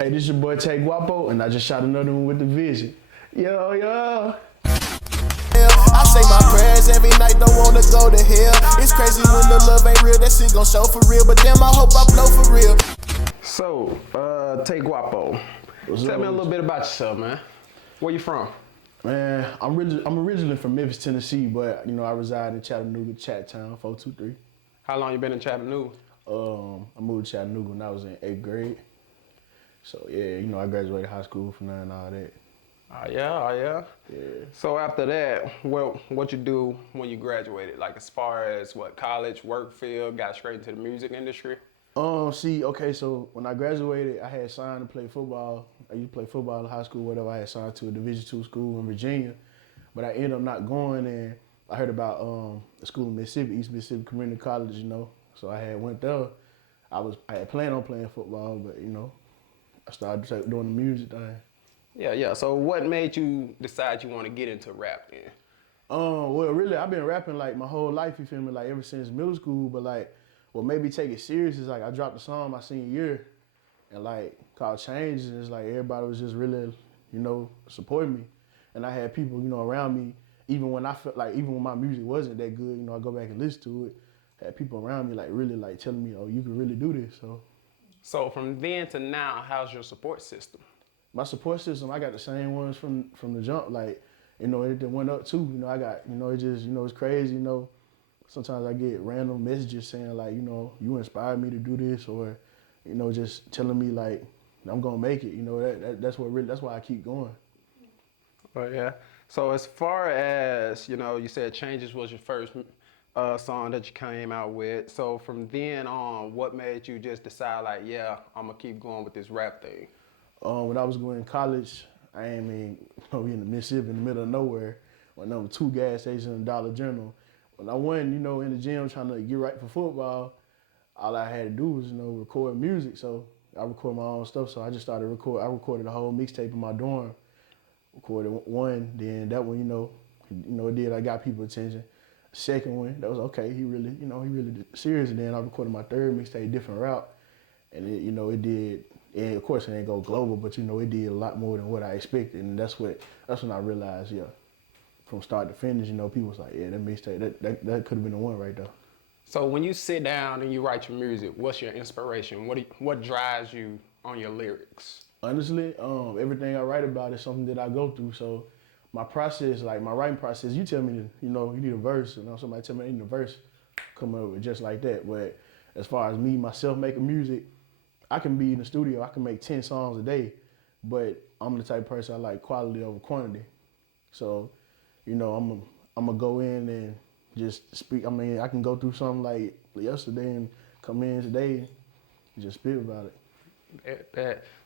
Hey, this your boy Tae Guapo, and I just shot another one with the vision. Yo, yo. I say my prayers every night, don't wanna go to hell. It's crazy when the love ain't real, that shit gon' show for real. But damn, I hope I blow for real. So, Tae Guapo, tell me a little bit about yourself, man. Where you from? Man, I'm originally from Memphis, Tennessee, but you know I reside in Chattanooga, Chattown, 423. How long you been in Chattanooga? I moved to Chattanooga when I was in 8th grade. So yeah, you know I graduated high school from there and all that. Oh yeah. Yeah. So after that, what you do when you graduated? Like as far as what college, work field, got straight into the music industry? Okay, so when I graduated, I had signed to play football. I used to play football in high school, whatever. I had signed to a Division II school in Virginia, but I ended up not going. And I heard about a school in Mississippi, East Mississippi Community College, you know. So I had went there. I had planned on playing football, but you know, I started doing the music thing. Yeah. So what made you decide you want to get into rap then? Well, really, I've been rapping like my whole life. You feel me? Like ever since middle school. But like, what made me take it serious is like I dropped a song my senior year, and like called Changes. And it's like everybody was just really, you know, supporting me, and I had people, you know, around me. Even when I felt like, even when my music wasn't that good, you know, I go back and listen to it. Had people around me like really like telling me, oh, you can really do this. So from then to now, how's your support system? My support system, I got the same ones from the jump. Like, you know, it went up too. You know, I got, you know, it just, you know, it's crazy. You know, sometimes I get random messages saying like, you know, you inspired me to do this, or, you know, just telling me like, I'm gonna make it. You know, that's why I keep going. Oh yeah. So as far as, you know, you said Changes was your first song that you came out with. So from then on, what made you just decide like, yeah, I'm gonna keep going with this rap thing? When I was going to college, I ain't mean, you know, we in the Mississippi in the middle of nowhere, with number 2 gas station and Dollar General. When I went, you know, in the gym trying to get right for football, all I had to do was, you know, record music. So I record my own stuff. So I just started I recorded a whole mixtape in my dorm. Recorded one, then that one, you know, it did. I got people attention. Second one, that was okay. He really did serious. And then I recorded my third mixtape, different route, and it, you know, it did. And of course, it didn't go global, but you know, it did a lot more than what I expected. And that's when I realized, yeah, from start to finish, you know, people was like, yeah, that mixtape, that could have been the one right there. So when you sit down and you write your music, what's your inspiration? What drives you on your lyrics? Honestly, everything I write about is something that I go through. So my process, like my writing process, you tell me, you know, you need a verse, and somebody tell me I need a verse, come up with just like that. But as far as me, myself making music, I can be in the studio, I can make 10 songs a day, but I'm the type of person I like quality over quantity. So, you know, I'm gonna go in and just speak. I mean, I can go through something like yesterday and come in today and just spit about it.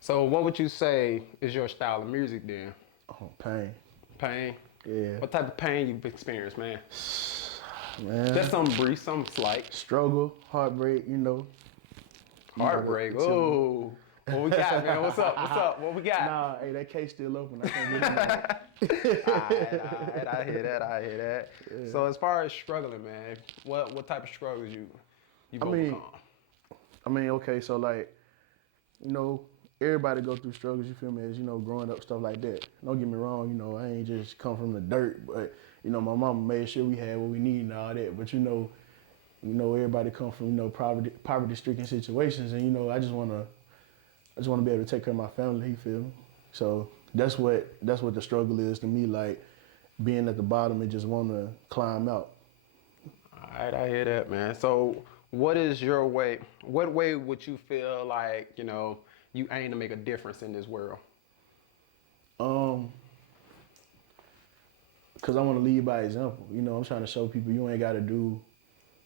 So what would you say is your style of music then? Oh, pain. Pain? Yeah. What type of pain you've experienced, man? Man. Just some brief, some slight. Struggle, heartbreak, you know. Heartbreak. Oh. What we got, man? What's up? What we got? Nah, hey, that case still open. I can't get in there. All right. I hear that. Yeah. So as far as struggling, man, what type of struggles you've overcome? I mean, okay, so like, you know, everybody go through struggles, you feel me, as, you know, growing up, stuff like that. Don't get me wrong, you know, I ain't just come from the dirt, but, you know, my mama made sure we had what we need and all that. But, you know, everybody come from, you know, poverty-stricken situations, and, you know, I just wanna be able to take care of my family, you feel me? So that's what the struggle is to me, like being at the bottom and just wanna climb out. All right, I hear that, man. So what is your way? What way would you feel like, you know, you aim to make a difference in this world? Cause I want to lead by example. You know, I'm trying to show people you ain't got to do,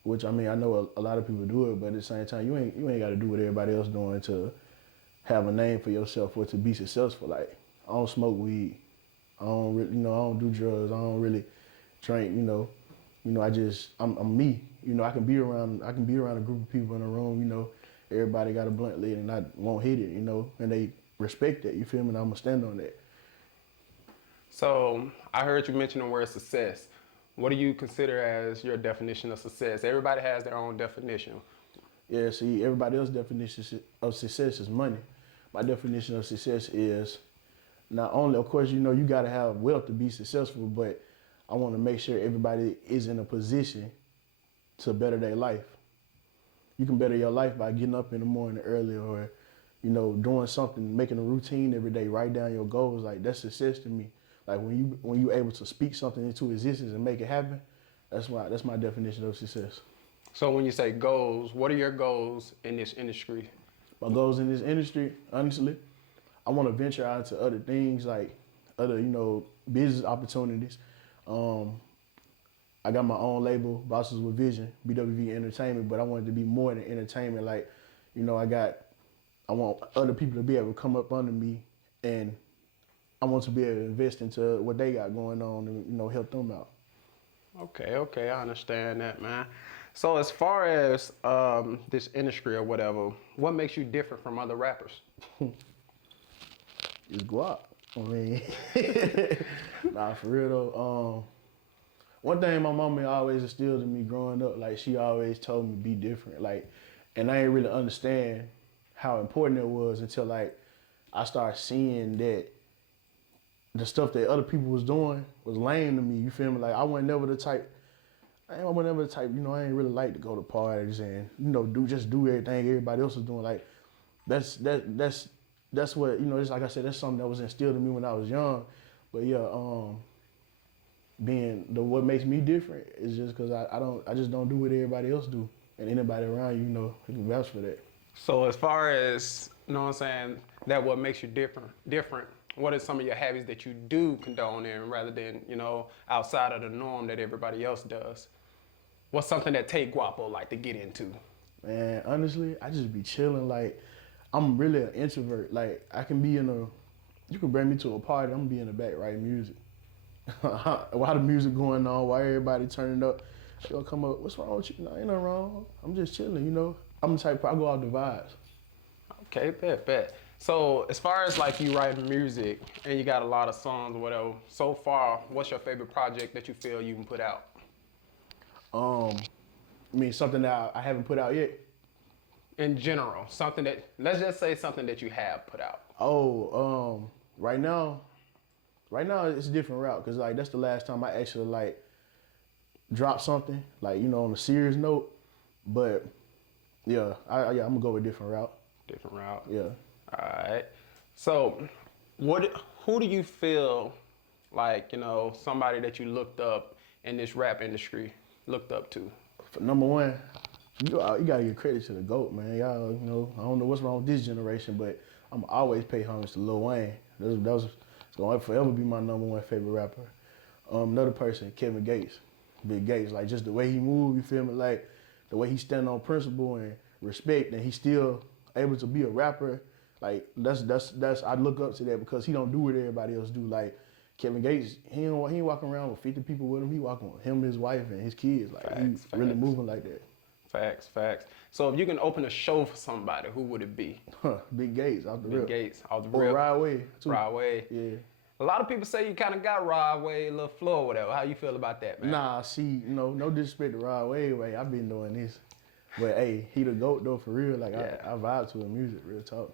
which I mean I know a lot of people do it, but at the same time you ain't got to do what everybody else doing to have a name for yourself or to be successful. Like I don't smoke weed, I don't do drugs, I don't really drink. I'm me. You know, I can be around a group of people in a room. You know, everybody got a blunt lid and I won't hit it. You know, and they respect that. You feel me? And I'm gonna stand on that. So I heard you mention the word success. What do you consider as your definition of success? Everybody has their own definition. Yeah, see, everybody else's definition of success is money. my definition of success is not only, of course, you know, you got to have wealth to be successful, but I want to make sure everybody is in a position to better their life. You can better your life by getting up in the morning early, or, you know, doing something, making a routine every day, write down your goals. Like, that's success to me. Like, when you able to speak something into existence and make it happen, that's my definition of success. So when you say goals, what are your goals in this industry? My goals in this industry, honestly, I want to venture out into other things, like other, you know, business opportunities. I got my own label, Bosses with Vision, BWV Entertainment, but I want it to be more than entertainment. Like, you know, I want other people to be able to come up under me, and I want to be able to invest into what they got going on and, you know, help them out. Okay, I understand that, man. So as far as this industry or whatever, what makes you different from other rappers? It's guap. I mean, nah, for real though. One thing my mama always instilled in me growing up, like she always told me be different. Like, and I didn't really understand how important it was until like I started seeing that the stuff that other people was doing was lame to me. You feel me? Like I wasn't never the type. You know, I ain't really like to go to parties and, you know, do everything everybody else was doing. Like that's what, you know, just like I said, that's something that was instilled in me when I was young. But yeah, what makes me different is just because I just don't do what everybody else do, and anybody around you, you know, can vouch for that. So as far as, you know what I'm saying, that what makes you different, what are some of your habits that you do condone in rather than, you know, outside of the norm that everybody else does? What's something that Tae Guapo like to get into? Man, honestly, I just be chilling. Like, I'm really an introvert. Like, you can bring me to a party, I'm gonna be in the back writing music. While the music going on, while everybody turning up, they gonna come up, what's wrong with you? No, ain't nothing wrong. I'm just chilling, you know? I'm the type, I go off the vibes. Okay, bet. So as far as like you writing music and you got a lot of songs or whatever, so far, what's your favorite project that you feel you can put out? I mean, something that I haven't put out yet. In general, let's just say something that you have put out. Right now it's a different route, because like that's the last time I actually like dropped something, like, you know, on a serious note. But yeah, I'm gonna go a different route. Different route. Yeah. All right. So, who do you feel like, you know, somebody that you looked up in this rap industry looked up to? For number one, you gotta give credit to the GOAT, man. Y'all, you know, I don't know what's wrong with this generation, but I'm always pay homage to Lil Wayne. It's gonna forever be my number one favorite rapper. Another person, Kevin Gates, Big Gates, like just the way he move, you feel me? Like the way he stand on principle and respect, and he's still able to be a rapper. Like that's I look up to that, because he don't do what everybody else do. Like Kevin Gates, he ain't walking around with 50 people with him. He walking with him, his wife, and his kids. Like he's really moving like that. Facts. So if you can open a show for somebody, who would it be? Big Gates off the rip. Big Gates off the Or rip. Ride Way too. Ride Way. Yeah. A lot of people say you kind of got Ride Way, a little flow or whatever. How you feel about that, man? Nah, see, you know, no disrespect to Ride Way. I've been doing this, but hey, he the GOAT though, for real. Like yeah. I vibe to his music, real talk.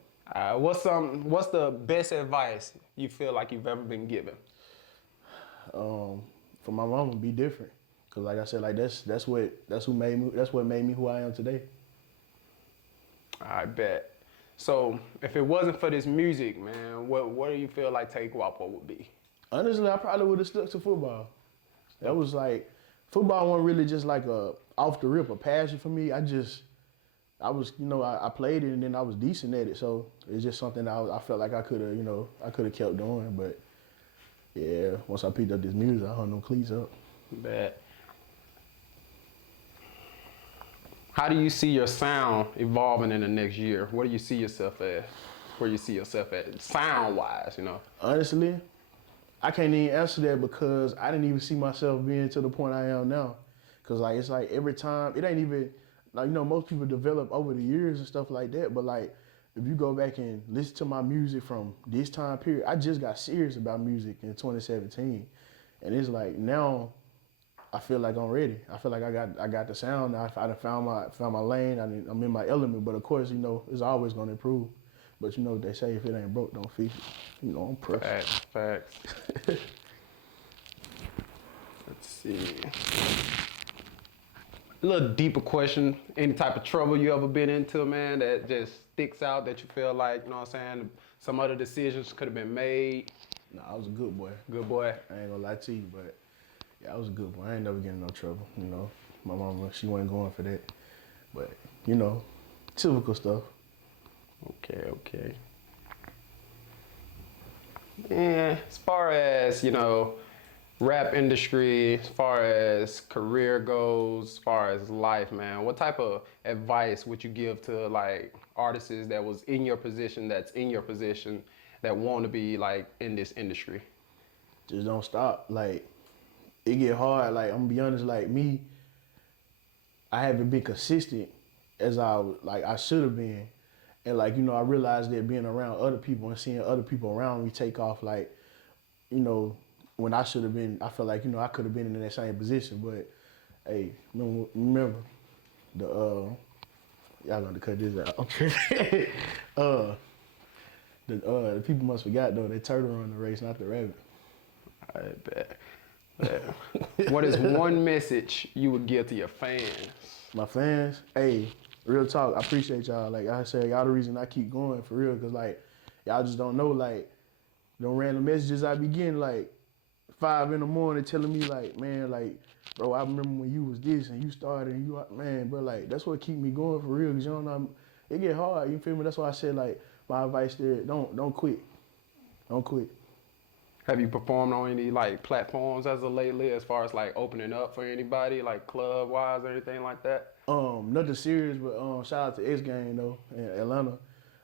What's the best advice you feel like you've ever been given? For my mama, be different. Cause like I said, like that's what made me who I am today. I bet. So if it wasn't for this music, man, what do you feel like Tae Guapo would be? Honestly, I probably would have stuck to football. That was like, football wasn't really just like a off the rip a passion for me. I was, you know, I played it and then I was decent at it. So it's just something I felt like I could have kept doing. But yeah, once I picked up this music, I hung them cleats up. Bet. How do you see your sound evolving in the next year? Where do you see yourself at? Where you see yourself at, sound-wise, you know? Honestly, I can't even answer that, because I didn't even see myself being to the point I am now. Cause like it's like every time, it ain't even like, you know, most people develop over the years and stuff like that. But like if you go back and listen to my music from this time period, I just got serious about music in 2017, and it's like now I feel like I'm ready. I feel like I got the sound. I done found my lane. I'm in my element. But of course, you know, it's always gonna improve. But you know what they say, if it ain't broke, don't fix it. You know, I'm pressed. Facts. Let's see. A little deeper question. Any type of trouble you ever been into, man, that just sticks out that you feel like, you know what I'm saying, some other decisions could have been made? Nah, I was a good boy. Good boy. I ain't gonna lie to you, but yeah, I was a good boy. I ain't never getting in no trouble, you know. My mama, she wasn't going for that. But, you know, typical stuff. Okay. And as far as, you know, rap industry, as far as career goes, as far as life, man, what type of advice would you give to like artists that was in your position, that's in your position, that want to be like in this industry? Just don't stop. Like, it get hard. Like, I'm gonna be honest, like me, I haven't been consistent as I should have been. And like, you know, I realized that being around other people and seeing other people around me take off, like, you know, when I should have been, I feel like, you know, I could have been in that same position. But hey, remember the y'all gonna cut this out. Okay. The people must forgot though, they turtle run the race, not the rabbit. I bet. What is one message you would give to your fans? My fans, hey, real talk, I appreciate y'all. Like I said, y'all the reason I keep going for real, cause like y'all just don't know, like them random messages I be getting, like 5 in the morning telling me like, man, like, bro, I remember when you was this and you started and you, man, bro, like that's what keep me going for real, cause you know, it get hard, you feel me? That's why I said like my advice there, don't quit. Don't quit. Have you performed on any like platforms as of lately, as far as like opening up for anybody, like club wise or anything like that? Nothing serious, but shout out to X Gang though in Atlanta.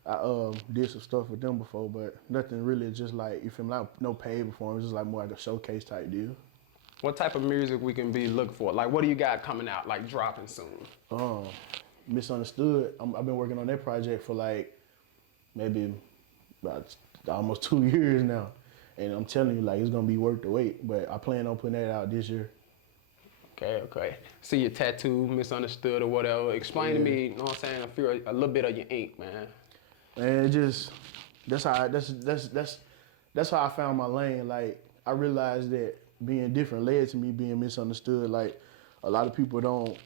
I did some stuff with them before, but nothing really, just like, you feel me, like no paid performance, just like more like a showcase type deal. What type of music we can be looking for? Like, what do you got coming out, like dropping soon? Misunderstood. I've been working on that project for like maybe about almost 2 years now. And I'm telling you, like, it's gonna be worth the wait, but I plan on putting that out this year. Okay. See your tattoo, Misunderstood or whatever. Explain to me, you know what I'm saying, a little bit of your ink, man. And it just, that's how I found my lane. Like, I realized that being different led to me being misunderstood. Like, a lot of people don't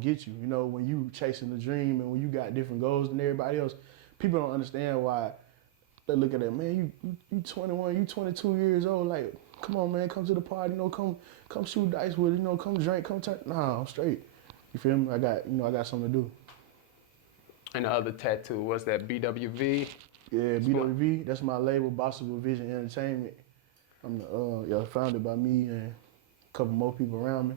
get you. You know, when you chasing the dream and when you got different goals than everybody else, people don't understand why. They look at that, man, you 21, you 22 years old, like, come on, man, come to the party, you know, come shoot dice with it, you know, come drink, come turn. Nah, I'm straight. You feel me? I got something to do. And the other tattoo, what's that, BWV? Yeah, BWV, that's my label, Possible Vision Entertainment. I'm founded by me and a couple more people around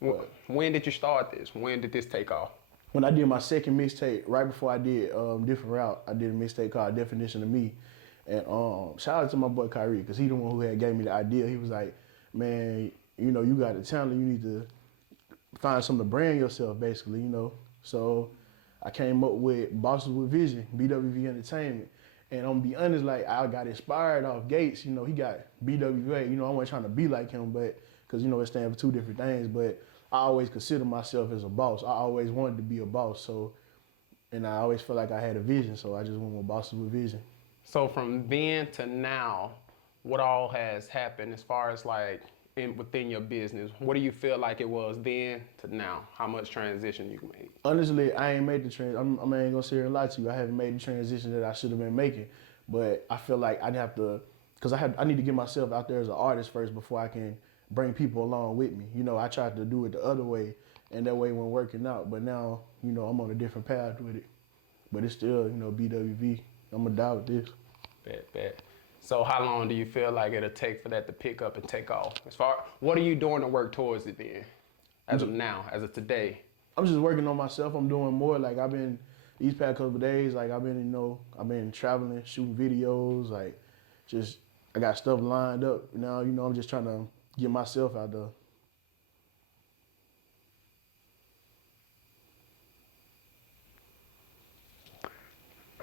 me. When did you start this? When did this take off? When I did my second mixtape, right before I did Different Route, I did a mixtape called Definition of Me. And shout out to my boy Kyrie, because he the one who had gave me the idea. He was like, man, you know, you got the talent, you need to find something to brand yourself, basically, you know. So I came up with Bosses with Vision, BWV Entertainment. And I'm gonna be honest, like, I got inspired off Gates. You know, he got BWA. You know, I wasn't trying to be like him, but because, you know, it stands for two different things. But I always consider myself as a boss. I always wanted to be a boss. So, and I always felt like I had a vision. So I just went with Bosses with Vision. So from then to now, what all has happened as far as like within your business? What do you feel like it was then to now? How much transition you made? Honestly, I ain't made the transition. I ain't gonna sit here and lie to you. I haven't made the transition that I should have been making. But I feel like I'd have to, because I need to get myself out there as an artist first before I can bring people along with me. You know, I tried to do it the other way, and that way wasn't working out. But now, you know, I'm on a different path with it. But it's still, you know, BWV. I'm gonna die with this. Bet. So how long do you feel like it'll take for that to pick up and take off? What are you doing to work towards it then? As of now, as of today? I'm just working on myself. I'm doing more. Like, I've been, these past couple of days, like, I've been traveling, shooting videos, like, just, I got stuff lined up. Now, you know, I'm just trying to get myself out there.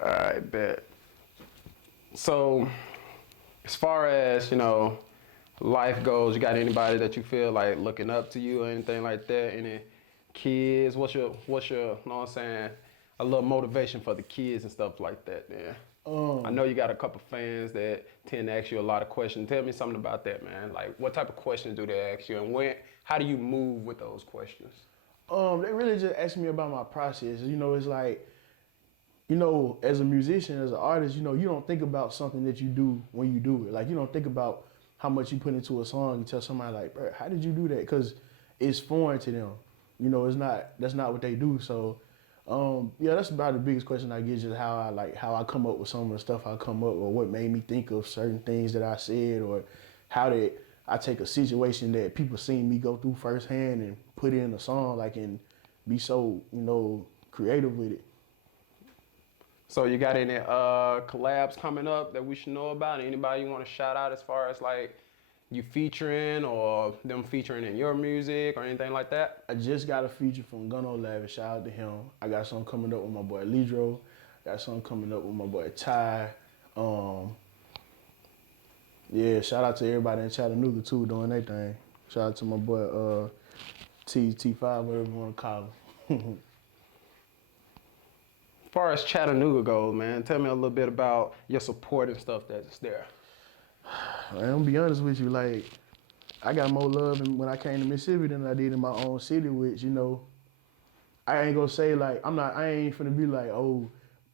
I bet. So, as far as, you know, life goes, you got anybody that you feel like looking up to you or anything like that? Any kids? What's your, you know what I'm saying, a little motivation for the kids and stuff like that, man. I know you got a couple fans that tend to ask you a lot of questions. Tell me something about that, man. Like, what type of questions do they ask you, and how do you move with those questions? They really just ask me about my process. You know, it's like, you know, as a musician, as an artist, you know, you don't think about something that you do when you do it. Like, you don't think about how much you put into a song. You tell somebody like, bro, how did you do that? Because it's foreign to them. You know, that's not what they do. So, yeah, that's about the biggest question I get, just how I come up with some of the stuff I come up with, or what made me think of certain things that I said, or how did I take a situation that people seen me go through firsthand and put it in a song, like, and be so, you know, creative with it. So you got any collabs coming up that we should know about? Anybody you want to shout out as far as like you featuring or them featuring in your music or anything like that? I just got a feature from Gunno Lavish. Shout out to him. I got something coming up with my boy Lidro. Got something coming up with my boy Tae. Yeah, shout out to everybody in Chattanooga too doing their thing. Shout out to my boy T5, whatever you want to call him. As far as Chattanooga goes, man, tell me a little bit about your support and stuff that's there. Man, I'm gonna be honest with you, like, I got more love when I came to Mississippi than I did in my own city, which, you know, I ain't gonna say like, I ain't finna be like, oh,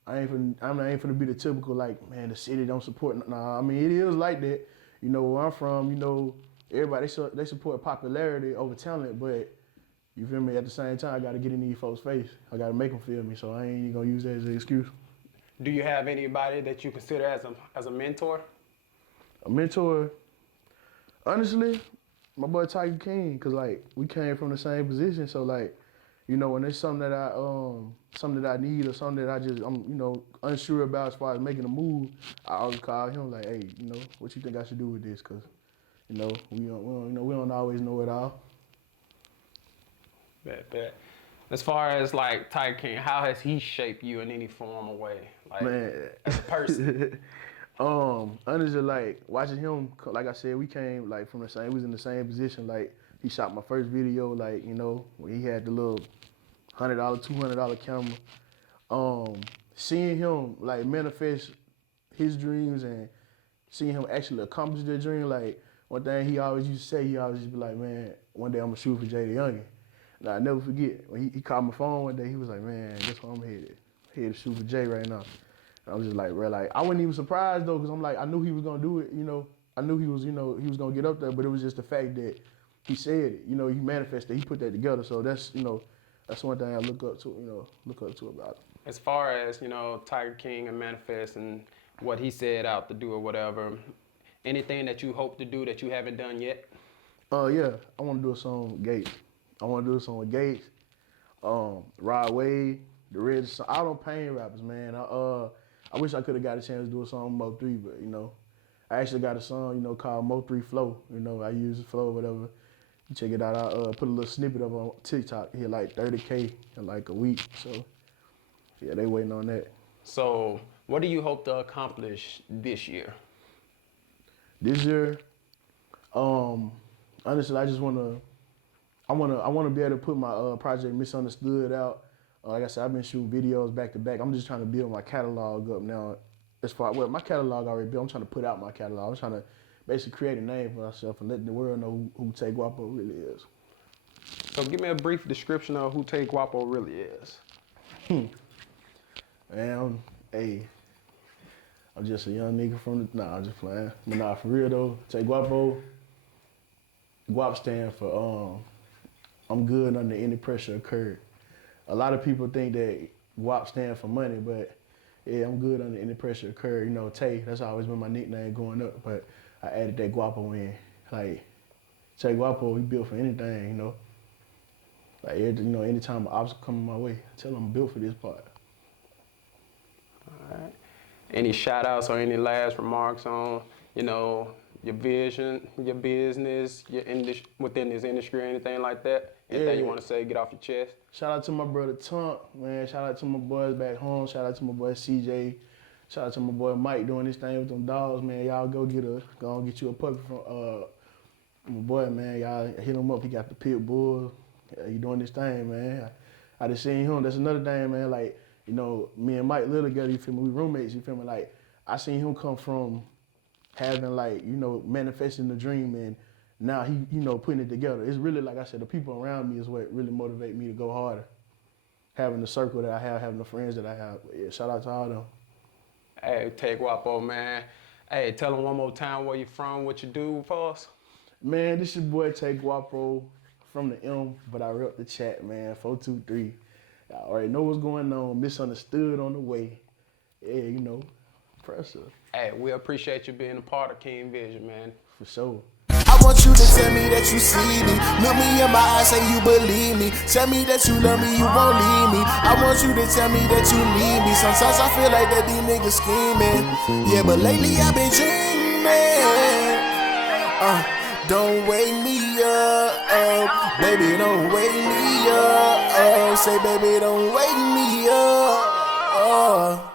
I ain't finna be the typical like, man, the city don't support. Nah, I mean, it is like that. You know, where I'm from, you know, everybody, they support popularity over talent, but you feel me? At the same time, I gotta get in these folks' face. I gotta make them feel me, so I ain't even gonna use that as an excuse. Do you have anybody that you consider as a mentor? A mentor, honestly, my boy Tiger King, cause like we came from the same position, so like, you know, when there's something that I need or something that I'm, you know, unsure about as far as making a move, I always call him like, hey, you know, what you think I should do with this? Cause, you know, we don't always know it all. Bet. As far as like Tae King, how has he shaped you in any form or way? Like, Man, as a person. honestly, like watching him, like I said, we came like from we was in the same position. Like he shot my first video, like, you know, when he had the little $100, $200 camera. Seeing him like manifest his dreams and seeing him actually accomplish their dream, like one thing he always used to say, he always used to be like, man, one day I'm gonna shoot for Jay the Youngin. And I never forget when he called my phone one day, he was like, man, guess what, I'm headed to shoot for Jay right now. And I was just like, bro, like I wasn't even surprised though, cause I'm like, I knew he was gonna do it, you know. I knew he was gonna get up there, but it was just the fact that he said it, you know, he manifested, he put that together. So that's, you know, that's one thing I look up to about him. As far as, you know, Tiger King and Manifest and what he said out to do or whatever, anything that you hope to do that you haven't done yet? Yeah, I want to do a song with Gates. Rod Wave, the Red, all them Pain rappers, man. I wish I could have got a chance to do a song with Mo3, but, you know, I actually got a song, you know, called Mo3 Flow. You know, I use the flow or whatever. You check it out. I put a little snippet up on TikTok. Hit like 30K in like a week. So, yeah, they waiting on that. So, what do you hope to accomplish this year? This year, honestly, I wanna be able to put my project Misunderstood out. Like I said, I've been shooting videos back to back. I'm just trying to build my catalog up now. My catalog already built. I'm trying to put out my catalog. I'm trying to basically create a name for myself and let the world know who Tae Guapo really is. So give me a brief description of who Tae Guapo really is. Man, I'm just a young nigga from the, I'm just playing. But nah, for real though, Tae Guapo, Guap stand for I'm good under any pressure occurred. A lot of people think that Guap stand for money, but yeah, I'm good under any pressure occurred. You know, Tay, that's always been my nickname growing up, but I added that Guapo in. Like, Tae Guapo, he built for anything, you know. Like, anytime an obstacle comes my way, I tell him I'm built for this part. All right. Any shout outs or any last remarks on, you know, your vision, your business, within this industry or anything like that? Anything you want to say, get off your chest? Shout out to my brother Tunk, man. Shout out to my boys back home. Shout out to my boy CJ. Shout out to my boy Mike doing this thing with them dogs, man. Y'all go get you a puppy from my boy, man. Y'all hit him up. He got the pit bull. He doing this thing, man. I just seen him. That's another thing, man. Like, You know, me and Mike live together, you feel me? We roommates, you feel me? Like, I seen him come from having like, you know, manifesting the dream and now he, you know, putting it together. It's really, like I said, the people around me is what really motivate me to go harder. Having the circle that I have, having the friends that I have. Yeah, shout out to all them. Hey, Tae Guapo, man. Hey, tell them one more time where you from, what you do for us. Man, this your boy Tae Guapo from the M, but I rep the chat, man, 423. Y'all already know what's going on. Misunderstood on the way. Yeah, you know, pressure. Hey, we appreciate you being a part of King Vision, man. For sure. I want you to tell me that you see me. Look me in my eyes, say you believe me. Tell me that you love me, you won't leave me. I want you to tell me that you need me. Sometimes I feel like that these niggas scheming. Yeah, but lately I've been dreaming. Don't wake me up, baby, don't wake me up. Say, baby, don't wake me up.